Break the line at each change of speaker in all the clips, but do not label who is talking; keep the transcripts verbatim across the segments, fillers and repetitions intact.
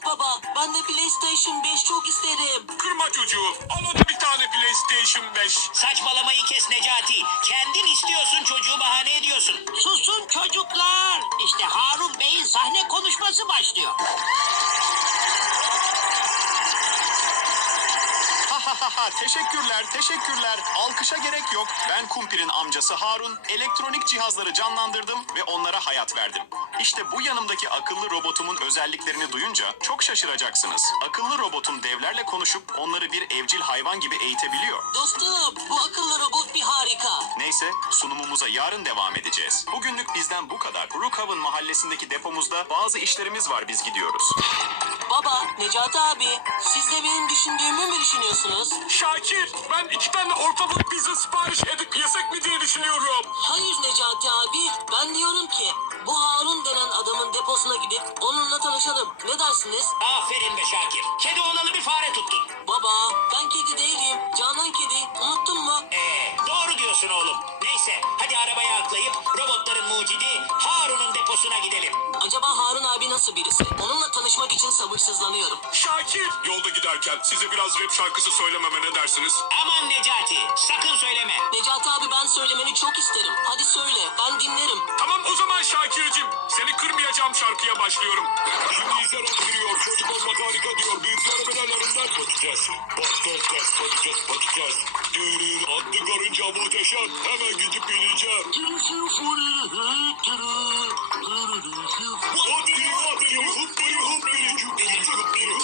baba, ben de PlayStation beş çok isterim.
Kırma çocuğu. Al ona bir tane PlayStation beş.
Saçmalamayı kes Necati. Kendin istiyorsun, çocuğu bahane ediyorsun.
Susun çocuklar. İşte Harun Bey'in sahne konuşması başlıyor.
Teşekkürler, teşekkürler. Alkışa gerek yok. Ben Kumpir'in amcası Harun. Elektronik cihazları canlandırdım ve onlara hayat verdim. İşte bu yanımdaki akıllı robotumun özelliklerini duyunca çok şaşıracaksınız. Akıllı robotum devlerle konuşup onları bir evcil hayvan gibi eğitebiliyor.
Dostum, bu akıllı robot bir harika.
Neyse, sunumumuza yarın devam edeceğiz. Bugünlük bizden bu kadar. Brookhaven mahallesindeki depomuzda bazı işlerimiz var, biz gidiyoruz.
Baba, Necati abi, siz de benim düşündüğümü mü düşünüyorsunuz?
Şakir, ben iki tane ortalık pizza sipariş edip yesek mi diye düşünüyorum.
Hayır Necati abi, ben diyorum ki bu Harun denen adamın deposuna gidip onunla tanışalım. Ne dersiniz?
Aferin be Şakir. Kedi oğlanı bir fare tuttun.
Baba, ben kedi değilim. Canan kedi. Unuttun mu?
Ee, doğru diyorsun oğlum. Neyse, hadi arabaya atlayıp robotların mucidi Harun'un deposuna gidelim.
Acaba Harun abi nasıl birisi? Onunla tanışmak için sabırsızlanıyorum.
Şakir, yolda giderken size biraz rap şarkısı söylememe ne dersiniz?
Aman Necati, sakın söyleme.
Necati abi, ben söylemeni çok isterim. Hadi söyle, ben dinlerim.
Tamam o zaman Şakir'cim, seni kırmayacağım şarkıya başlıyorum. Şimdi ise rap giriyor, çocuk olmak harika diyor. Büyükler bedelerinden batacağız. Batacağız, batacağız, batacağız. Düğünün adlı karınca muhteşem, hemen gidip bineceğim. Hadi hadi hubbiri hubbiri cübbiri cübbiri.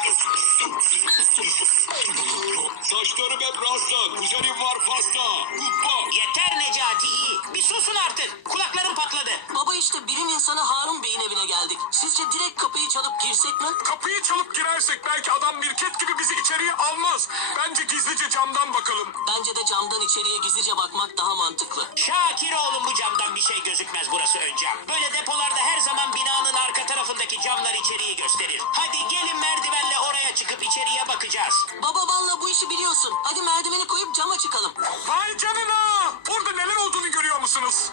Saçlarım hep rasta, kuzenim var pasta. Huppa.
Yeter Necati, iyi. Bir susun artık. Kulaklarım patladı.
Baba, işte bilim insanı Harun Bey'in evine geldik. Sizce direkt kapıyı çalıp girsek mi?
Kapıyı çalıp girersek belki adam mirket gibi bizi içeriye almaz. Bence gizlice camdan bakalım.
Bence de camdan içeriye gizlice bakmak daha mantıklı.
Şakir oğlum, bu camdan bir şey gözükmez, burası ön cam. Böyle depolarda her zaman binanın arka tarafındaki camlar içeriği gösterir. Hadi gelin merdivenle oraya çıkıp içeriye bakacağız.
Baba, valla bu işi biliyorsun. Hadi merdiveni koyup cama çıkalım.
Vay canına! Orada neler olduğunu görüyor musunuz?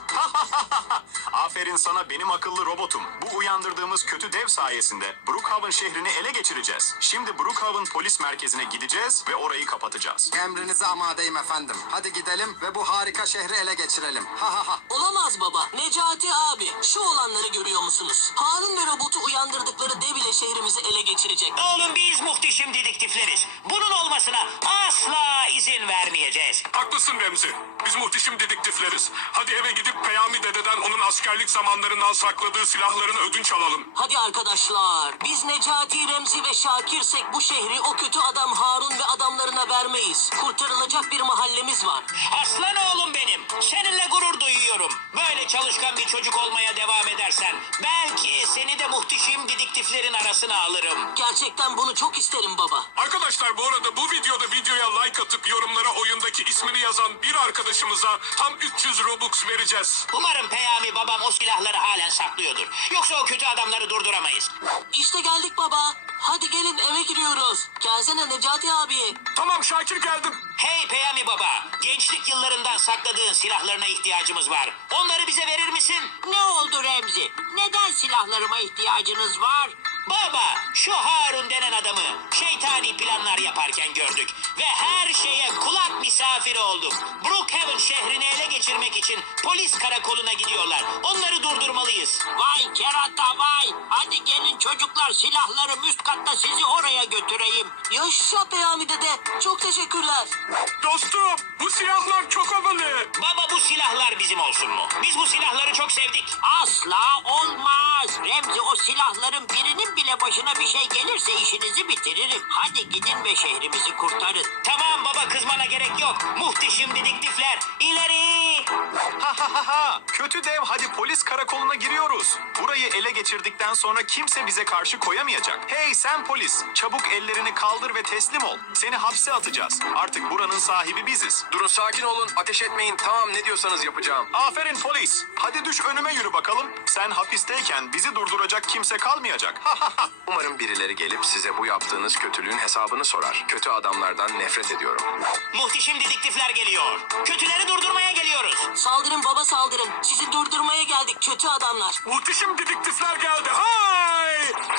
Aferin sana benim akıllı robotum. Bu uyandırdığımız kötü dev sayesinde Brookhaven şehrini ele geçireceğiz. Şimdi Brookhaven polis merkezine gideceğiz ve orayı kapatacağız.
Emrinize amadeyim efendim. Hadi gidelim ve bu harika şehri ele geçirelim. Ha ha ha.
Olamaz baba. Necati abi, şu olanları görüyor musunuz? Harun ve robotu uyandırdıkları dev ile şehrimizi ele geçirecek.
Oğlum, biz muhteşem dedektifleriz. Bunun olmasına asla izin vermeyeceğiz.
Haklısın Remzi. Biz muhteşem dedektifleriz. Hadi eve gidip Peyami dededen onun askerlik zamanlarından sakladığı silahlarını ödünç alalım.
Hadi arkadaşlar, biz Necati, Remzi ve Şakir'sek bu şehri o kötü adam Harun ve adamlarına vermeyiz. Kurtarılacak bir mahallemiz var.
Aslan oğlum benim. Seninle gurur duyuyorum. Böyle çalışkan bir çocuk olmaya devam edersen belki seni de muhteşem dedektiflerin arasına alırım.
Gerçekten bunu çok isterim baba.
Arkadaşlar, bu arada bu videoda videoya like atıp yorumlara oyundaki ismini yazan bir arkadaşımıza tam üç yüz Robux vereceğiz.
Umarım Peyami babam o silahları halen saklıyordur. Yoksa o kötü adamları durduramayız.
İşte geldik baba. Hadi gelin, eve giriyoruz. Gelsene Necati abi.
Tamam Şakir, geldim.
Hey Peyami baba, gençlik yıllarından sakladığın silahlarına ihtiyacımız var. Onları bize verir misin?
Ne oldu Remzi? Neden silahlarıma ihtiyacınız var?
Baba, şu Harun denen adamı şeytani planlar yaparken gördük. Ve her şeye kulak misafiri olduk. Brookhaven şehrini ele geçirmek için polis karakoluna gidiyorlar. Onları durdurmalıyız.
Vay kerata vay. Hadi gelin çocuklar, silahlarım üst katta, sizi oraya götüreyim.
Yaşa Peyami dede. Çok teşekkürler.
Dostum, bu silahlar çok havalı.
Baba, bu silahlar bizim olsun mu? Biz bu silahları çok sevdik.
Asla olmaz. Remzi, o silahların birinin bile başına bir şey gelirse işinizi bitiririm. Hadi gidin ve şehrimizi kurtarın.
Tamam baba, kızmana gerek yok. Muhteşem dedektifler, ileri!
Ha ha ha ha. Kötü dev, hadi polis karakoluna giriyoruz. Burayı ele geçirdikten sonra kimse bize karşı koyamayacak. Hey sen polis, çabuk ellerini kaldır ve teslim ol. Seni hapse atacağız. Artık buranın sahibi biziz.
Durun, sakin olun, ateş etmeyin. Tamam, ne diyorsanız yapacağım.
Aferin polis. Hadi düş önüme, yürü bakalım. Sen hapisteyken bizi durduracak kimse kalmayacak. Ha ha ha.
Umarım birileri gelip size bu yaptığınız kötülüğün hesabını sorar. Kötü adamlardan nefret ediyorum.
Muhteşem dedektifler geliyor. Kötüleri durdurmaya geliyoruz.
Saldırın baba, saldırın. Sizi durdurmaya geldik kötü adamlar.
Muhteşem dedektifler geldi. Hay!
Siz de nerede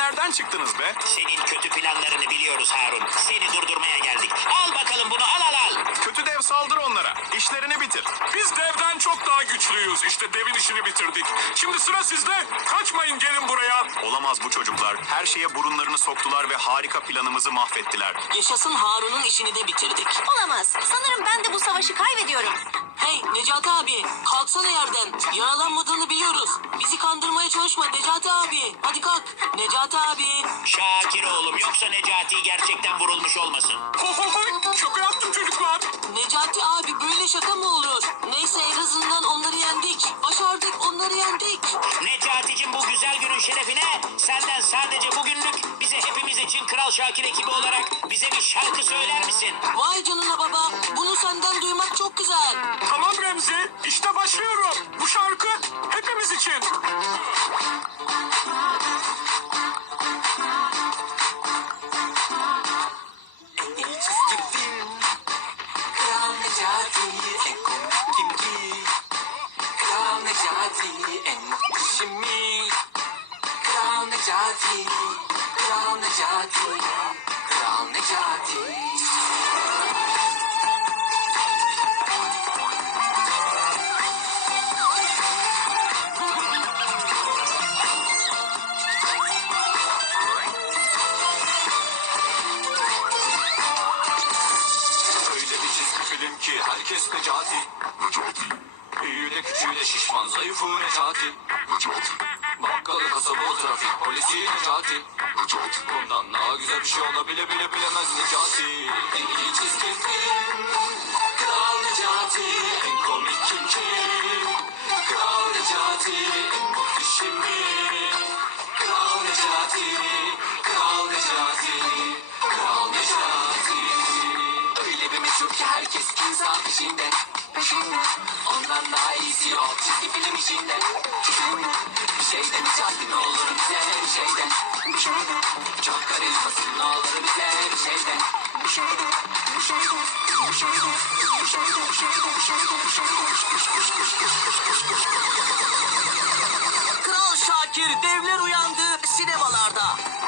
nereden çıktınız be?
Senin kötü planlarını biliyoruz Harun. Seni durdurmaya geldik. Al bakalım bunu, al al al.
Kötü dev saldır onlara. İşlerini bitir.
Biz devden çok daha güçlüyüz. İşte devin işini bitirdik. Şimdi sıra sizde. Kaçmayın, gelin buraya.
Olamaz bu çocuklar. Her şeye burunlarını soktular ve harika planımızı mahvettiler.
Yaşasın Harun'un işini de bitirdik.
Olamaz. Sanırım ben de bu savaşı kaybediyorum.
Hey Necati abi, kalksana yerden. Yaralanmadığını biliyoruz. Bizi kandırmaya çalışma Necati abi. Hadi kalk. Necati abi.
Şakir oğlum, yoksa Necati gerçekten vurulmuş olmasın.
Ho ho ho. Şaka yaptım çocuklar.
Necati abi, böyle şaka mı olur? Neyse, en azından onları yendik. Başardık, onları yendik.
Necati'cim, bu güzel günün şerefine senden sadece bugünlük bize hepimiz için Kral Şakir ekibi olarak bize bir şarkı söyler misin?
Vay canına baba. Bunu senden duymak çok güzel.
Tamam Remzi. İşte başlıyorum. Bu şarkı hepimiz için.
En iyi çizgi film Kral Necati en komik kim ki Kral Necati en muhteşem mi Kral Necati Kral Necati Kral Necati Öyle bir çizgi film ki herkes Necati Necati Büyüğüyle küçüğüyle şişman zayıfı Necati Necati Bakkalı kasabı trafik polisi Necati Necati Bundan daha güzel bir şey olabilir bile bilemez Necati En iyi çizgi film Kral Necati En komik kim ki Kral Necati En muhteşem mi Kral Necati Kral Necati Kral Necati Öyle bir meşhur ki herkes insan peşinde Peşinde Ondan daha iyisi yok çizgi film işinde Peşinde Bir şeyde Necati ne olur bize bir şeyde Bir şeyde Çok karizmasın ne olur bize bir şeyde Bir şeyde Bir şeyde Bir şeyde Bir şeyde Bir şeyde Bir şeyde Bir şeyde
Kral Şakir, devler uyandı sinemalarda.